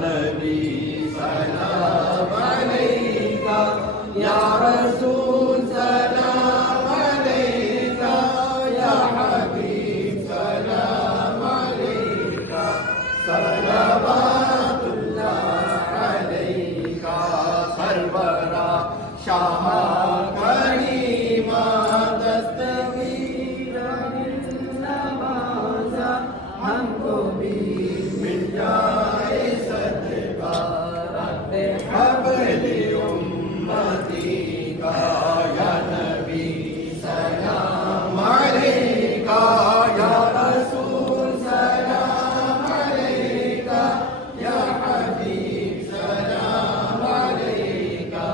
نبی سلام علیکہ، یا رسول سلام علیکہ، یا حبیب سلام علیکہ، صلوات اللہ علیکہ، سرورا شاہ کریمہ دستگیر نوازا، ہم کو بھی مل جائے صدقہ رب حبل امتی کا، یا نبی سلام علیکہ، یا رسول سلام علیکہ، یا حبیب سلام علیکہ،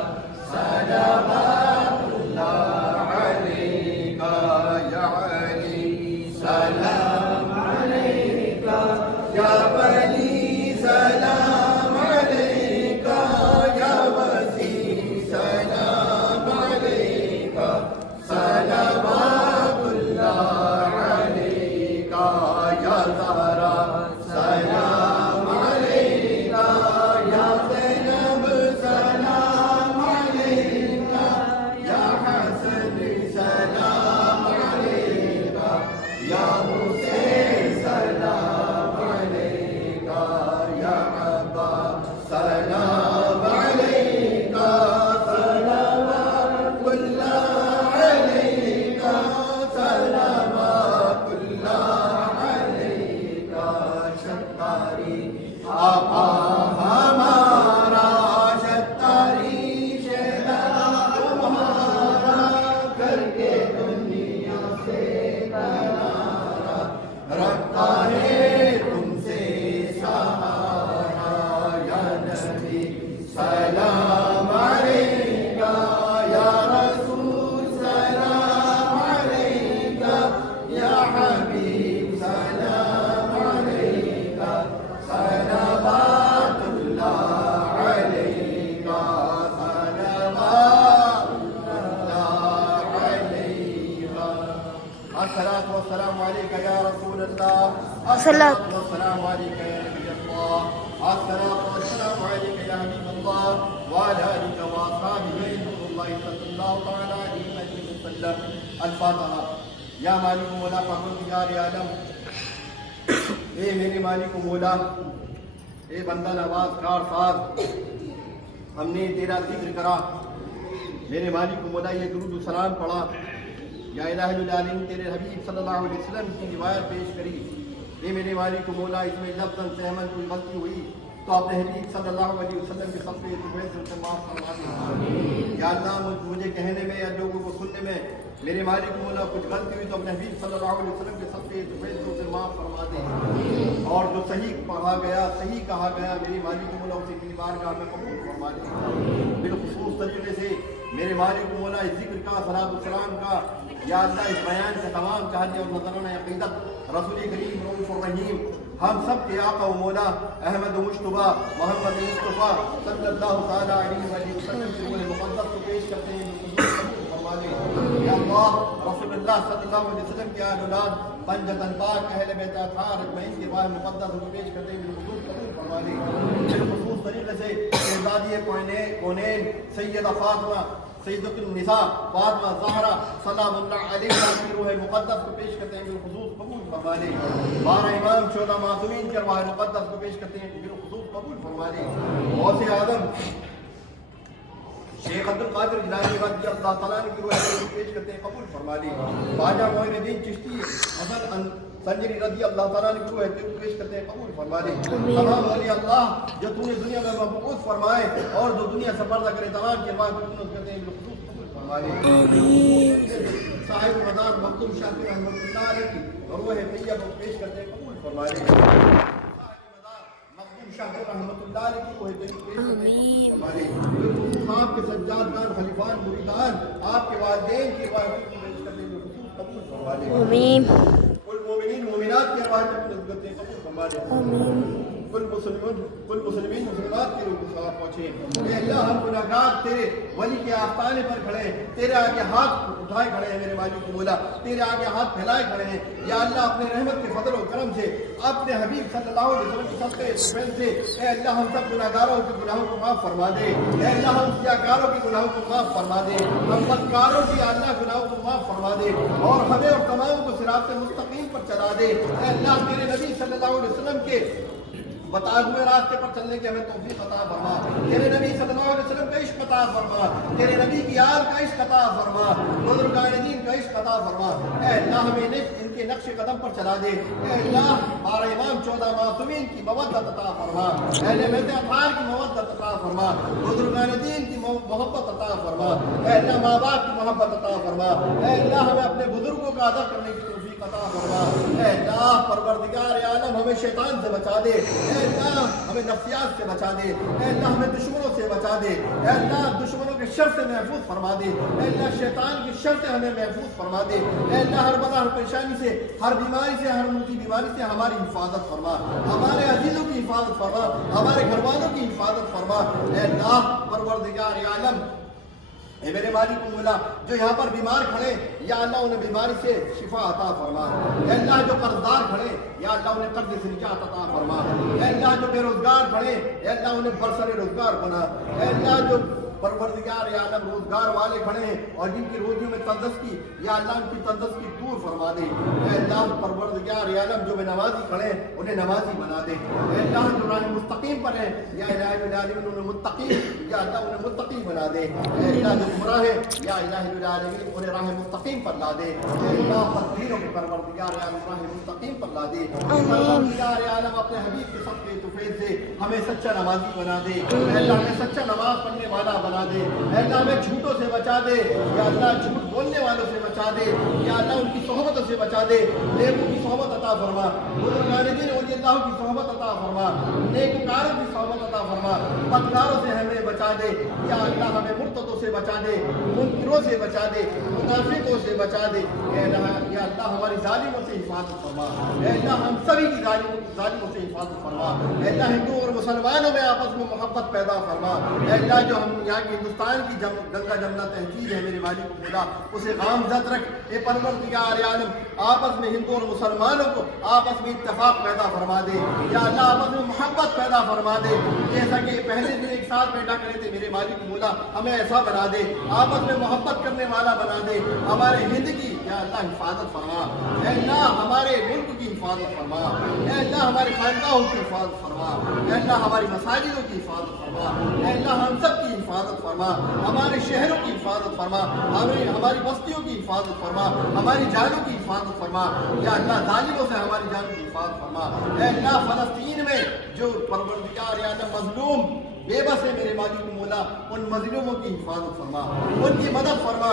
صلوات اللہ علیکہ، یا علی سلام علیکہ، یا ولی سلام علیکہ، یا وسیع سلام علیکہ، صلوات اللہ علیکہ، یا زہرا سلام علیکہ، یا زینب سلام علیکہ، یا حسن سلام علیکہ، یا حسین سلام علیکہ، یا عباس سلام علیکہ، صلوات اللہ علیکہ، صلوات اللہ علیکہ، شتاری آقا ہمارا، شتاری شہدا تمہارا، کر کے دنیا سے کنارہ، رکھتا ہے تم سے سہارا، یا نبی سلام علیکہ، یا رسول سلام علیکہ، یا حبیب سلام علیکہ، صلوات اللہ علیکہ، صلوات اللہ علیکہ، الصلاۃ والسلام علیکہ یا رسول اللہ، الصلاۃ والسلام علیکہ یا نبی اللہ، الصلاۃ والسلام علیکہ یا حبیب اللہ، وعلی آلہ واصحابہ رسول اللہ صلی اللہ تعالی علیہ وسلم۔ الفاتحہ۔ یا مالک و مولا پروردگار عالم، اے میرے مالک و مولا، اے بندہ نواز کار ساز، ہم نے تیرا ذکر کرا، میرے مالک و مولا یہ درود و سلام پڑھا، یا الہ العالمین تیرے حبیب صلی اللہ علیہ وسلم کی روایت پیش کری، اے میرے مالک و مولا اس میں لفظاً سہمن کوئی غلطی ہوئی تو اپنے حبیب صلی اللہ علیہ وسلم کے صدقے سے معاف فرما دے۔ یا اللہ مجھے کہنے میں یا لوگوں کو سننے میں میرے مالک و مولا کچھ غلطی ہوئی تو اپنے حبیب صلی اللہ علیہ وسلم کے صدقے سے معاف فرما دے، اور جو صحیح کہا گیا میرے مالک و مولا اسے اپنی بارگاہ میں قبول فرما دے۔ بالخصوص طریقے سے میرے مالک و مولا اس ذکر کا، صلاۃ السلام کا، یا اللہ اس بیان سے تمام چاہتے اور نظرانہ عقیدت رسول کریم رؤوف الرحیم ہم سب کے آقا و مولا احمد مجتبیٰ محمد مصطفیٰ صلی اللہ تعالی علیہ وسلم کے روح مقدس کو پیش کرتے ہیں، فرما دے۔ یا اللہ رسول اللہ صلی اللہ علیہ وسلم کے آل اولاد پنجتن پاک اہل بیت اطہار اجمعین کے روح مقدس کو پیش کرتے ہیں، قبول فرما دے۔ بالخصوص طریقے سے شہزادی کونین سیدہ فاطمہ سیدۃ النساء فاطمہ زہرا سلام اللہ علیہا کی روح مقدس کو پیش کرتے ہیں، بالخصوص قبول فرما لے۔ 12 امام 14 معصومین کے روح مقدس کو پیش کرتے ہیں، بالخصوص قبول فرما لے۔ غوث اعظم شیخ عبد القادر جیلانی رضی اللہ تعالیٰ عنہ کی روح پیش کرتے ہیں، قبول فرما لے۔ خواجہ معین الدین چشتی حسن سنجری رضی اللہ تعالیٰ عنہ کی روح پیش کرتے ہیں، قبول فرما لے۔ تمام ولی اللہ جو تم نے دنیا میں مبعوث فرمائے اور جو دنیا سے پردہ کرے، تمام کے بعد خدمت کرتے ہیں، بالخصوص قبول فرما لے۔ صاحب مدار مخدوم شاکر رحمۃ اللہ علیہ کی روح طیبہ کو پیش کرتے ہیں، قبول فرما لے۔ شاکر رحمۃ اللہ علیہ کی روح طیبہ پیش کرتے ہیں، ہمارے آپ کے سجادگان خلیفان مریدان آپ کے والدین کی روح پیش کرتے ہیں، قبول فرما لے۔ آمین۔ کل مومنین مومنات کی روح قبول فرما لے۔ آمین۔ کل مسلمین مسلمات کی روح کو ثواب پہنچے. اے اللہ ہم گناہگار تیرے ولی کے آستانے پر کھڑے ہیں, تیرے آگے ہاتھ اٹھائے کھڑے ہیں میرے مالک مولا, تیرے آگے ہاتھ پھیلائے کھڑے ہیں. یا اللہ اپنے رحمت کے فضل و کرم سے, اپنے حبیب صلی اللہ علیہ وسلم کے صدقے فیض سے اے اللہ ہم سب گناہگاروں کے گناہوں کو معاف فرما دے. اے اللہ ہم سیاہکاروں کے گناہوں کو معاف فرما دے, ہم بدکاروں کی اللہ گناہوں کو معاف فرما دے, اور ہمیں اور تمام کو صراط مستقیم پر چلا دے. اے اللہ تیرے نبی صلی اللہ علیہ وسلم کے بتائے ہوئے راستے پر چلنے کی ہمیں توفیق عطا فرما. تیرے نبی صلی اللہ علیہ وسلم کا عشق عطا فرما, تیرے نبی کی آل کا عشق عطا فرما, بزرگان دین کا عشق عطا فرما. اے اللہ ہمیں ان کے نقش قدم پر چلا دے. اے اللہ 12 امام 14 معصومین کی مودت عطا فرما, اہل بیت اطہار کی مودت عطا فرما, بزرگان دین کی محبت عطا فرما. اے اللہ ماں باپ کی محبت عطا فرما. اے اللہ ہمیں اپنے بزرگوں کا ادب کرنے کی توفیق عطا فرما. اے اللہ پروردگار عالم ہمیں شیطان سے بچا دے. اے اللہ ہمیں نفسیات سے بچا دے. اے اللہ ہمیں دشمنوں سے بچا دے. اے اللہ دشمنوں کے شر سے محفوظ فرما دے. اے اللہ شیطان کی شر سے ہمیں محفوظ فرما دے. اے اللہ ہر بلا ہر پریشانی سے, ہر بیماری سے, ہر موتی بیماری سے ہماری حفاظت فرما. ہمارے عزیزوں کی حفاظت فرما, ہمارے گھر والوں کی حفاظت فرما. اے اللہ پروردگار عالم اے میرے مالک مولا جو یہاں پر بیمار کھڑے یا اللہ انہیں بیماری سے شفا عطا فرما. اے اللہ جو قرضدار کھڑے یا اللہ انہیں قرض سے نجات عطا فرما. اے اللہ جو بے روزگار کھڑے اے اللہ انہیں برسر روزگار بنا. اے اللہ جو پروردگار عالم روزگار والے کھڑے ہیں اور جن کی روزیوں میں تندرستی یا اللہ ان کی تندرستی دور فرما دے. اے اللہ پروردگار عالم جو بے نمازی کھڑے ہیں انہیں نمازی بنا دے. اے اللہ جو راہ مستقیم پر ہیں یا الہ العالمین انہیں متقی یا اللہ انہیں متقی بنا دے. اے اللہ جو گمراہ ہے یا الہ العالمین انہیں راہ مستقیم پر لا دے. اے اللہ تقدیروں کے پروردگار عالم راہ مستقیم پر لا دے. پروردگار عالم اپنے حبیب کے صدقے طفیل سے ہمیں سچا نمازی بنا دے. اے اللہ ہمیں سچا نماز پڑھنے والا بنا دے. اے اللہ ہمیں جھوٹوں سے بچا دے یا اللہ جھوٹ بولنے والوں سے بچا دے یا اللہ ان کی صحبتوں سے بچا دے. نیکوں کی صحبت عطا فرما, بزرگان دین اولیاء اللہ کی صحبت عطا فرما, نیکوکاروں کی صحبت عطا فرما. بدکاروں سے ہمیں بچا دے یا اللہ ہمیں مرتدوں سے بچا دے, منکروں سے بچا دے, منافقوں سے بچا دے. اے اللہ یا اللہ ہماری ظالموں سے حفاظت فرما. اے اللہ ہم سبھی کی ظالموں سے حفاظت فرما. اے اللہ ہندو اور مسلمانوں میں آپس میں محبت پیدا فرما. اے اللہ جو ہم یہاں کی ہندوستان کی گنگا جمنا تہذیب ہے میرے مالک خدا اسے غامزد رکھ. اے پروردگار عالم آپس میں ہندو اور مسلمانوں کو آپس میں اتفاق پیدا فرما دے یا اللہ آپس میں محبت پیدا فرما دے. جیسا کہ پہلے دن ایک ساتھ بیٹھا کرے تھے میرے مالک مولا ہمیں ایسا بنا دے, آپس میں محبت کرنے والا بنا دے. ہمارے ہند کی یا اللہ حفاظت فرما. اے اللہ ہمارے ملک کی حفاظت فرما. اے اللہ ہمارے خانقاہوں کی حفاظت فرما. اے اللہ ہماری مساجدوں کی حفاظت فرما. اے اللہ ہم سب کی حفاظت فرما. ہمارے شہروں کی حفاظت فرما, ہماری بستیوں کی حفاظت فرما, ہماری جانوں کی حفاظت فرما. یا اللہ ظالموں سے ہماری جان کی حفاظت فرما. اے اللہ فلسطین میں جو پروردگار عالم مظلوم بے بس ہے میرے مالک مولا ان مظلوموں کی حفاظت فرما, ان کی مدد فرما.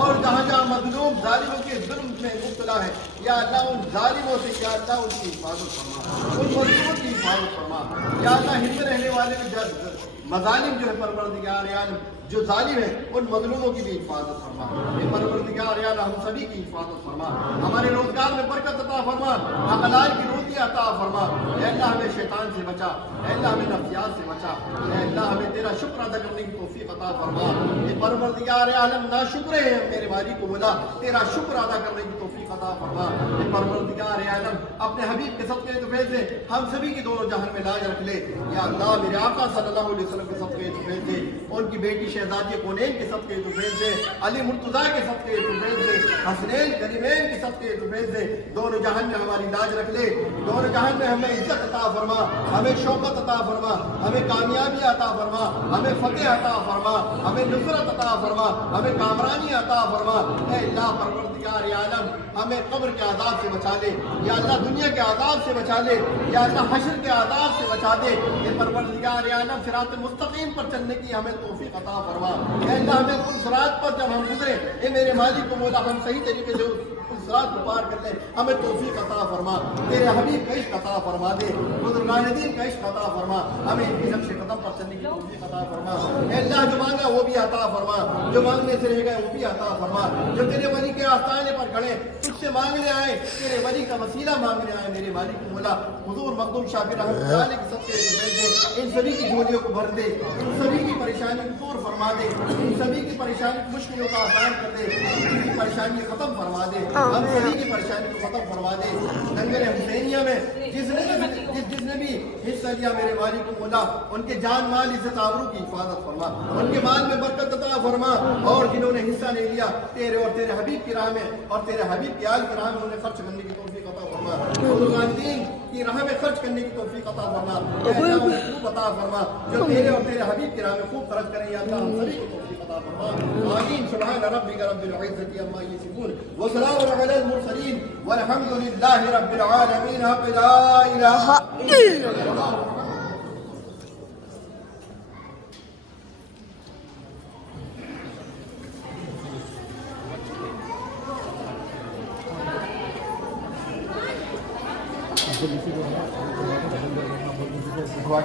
اور جہاں جہاں مظلوم ظالموں کے ظلم میں مبتلا ہے یا اللہ ان ظالموں سے یا اللہ ان کی حفاظت فرما, ان مظلوموں کی حفاظت فرما. یا اللہ ہند رہنے والے مظالم جو ہے پروردگار عالم جو ظالم ہے ان مظلوموں کی بھی حفاظت فرما. یہ پروردگار عالم ہم سبھی کی حفاظت فرما. ہمارے روزگار میں برکت عطا فرما, حلال کی روزی عطا فرما. اے اللہ ہمیں شیطان سے بچا, اے اللہ ہمیں نفسیات سے بچا. اے اللہ ہمیں تیرا شکر ادا کرنے کی توفیق عطا فرما. یہ پروردگار عالم ناشکرے ہیں میرے مالک مولا تیرا شکر ادا کرنے کی توفیق عطا فرما. یہ پروردگار عالم اپنے حبیب کے صدقے طفیل سے ہم سبھی کی دونوں جہان میں لاج رکھ لے. یا اللہ میرے آقا صلی اللہ علیہ وسلم کے صدقے طفیل سے, ان کی بیٹی شہزادی کونین کے صدقے طفیل سے, علی مرتضیٰ کے صدقے طفیل سے, حسنین کریمین کے صدقے طفیل سے دونوں جہان میں ہماری لاج رکھ لے. دونوں جہان میں ہمیں عزت عطا فرما, ہمیں شوکت عطا فرما, ہمیں کامیابی عطا فرما, ہمیں فتح عطا فرما, ہمیں نصرت عطا فرما, ہمیں کامرانی عطا فرما. اے اللہ پروردگار عالم ہمیں قبر کے عذاب سے بچا لے یا اللہ دنیا کے عذاب سے بچا لے یا اللہ حشر کے عذاب سے بچا دے. اے پروردگار عالم صراط مستقیم پر چلنے کی ہمیں توفیق عطا فرما. اے اللہ ہمیں اس صراط پر جب ہم گزرے اے میرے مالک کو مولا ہم صحیح طریقے سے اس صراط کو پار کر لیں. ہمیں توفیق عطا فرما. تیرے حبیب کا عشق عطا فرما دے. بزرگان دین کا عشق عطا فرما. ہمیں ان کی نقش قدم پر چلنے کی توفیق عطا فرما. اے اللہ جو مانگا وہ بھی عطا فرما. جو مانگنے سے رہ گئے وہ بھی عطا فرما. جو تیرے ولی کے آستانے پر کھڑے تجھ سے مانگنے آئے, تیرے ولی کا وسیلہ مانگنے آئے, میرے مالک مولا حضور مخدوم شاکر رحمۃ اللہ علیہ کے صدقے دے. ان سبھی کی جھولیوں کو بھر دے. ان سبھی کی پریشانی کو دور فرما دے. ان سبھی کی پریشانی مشکلوں کا آسان کر دے. ان کی پریشانی ختم فرما دے. ہم سبھی کی پریشانی کو ختم فرما دے. لنگر حسینیہ میں جس نے بھی حصہ لیا میرے مالک مولا ان کے جان مال عزت آبرو کی حفاظت فرما. ان کے مال میں برکت عطا فرما. اور جنہوں نے حصہ نہیں لیا تیرے اور تیرے حبیب کی راہ میں اور تیرے حبیب کی آل کی راہ میں انہیں خرچ کرنے کی توفیق عطا فرما. بزرگان دین کی راہ میں خرچ کرنے کی توفیق عطا فرما. خوب عطا فرما. جو تیرے اور تیرے حبیب کی راہ میں خوب خرچ کریں یا اللہ ہم سبھی کو توفیق عطا فرما. آمین. سبحان ربک رب العزة عما یصفون وسلام علی المرسلین والحمد للہ رب العالمین. لا الہ الا اللہ. دعا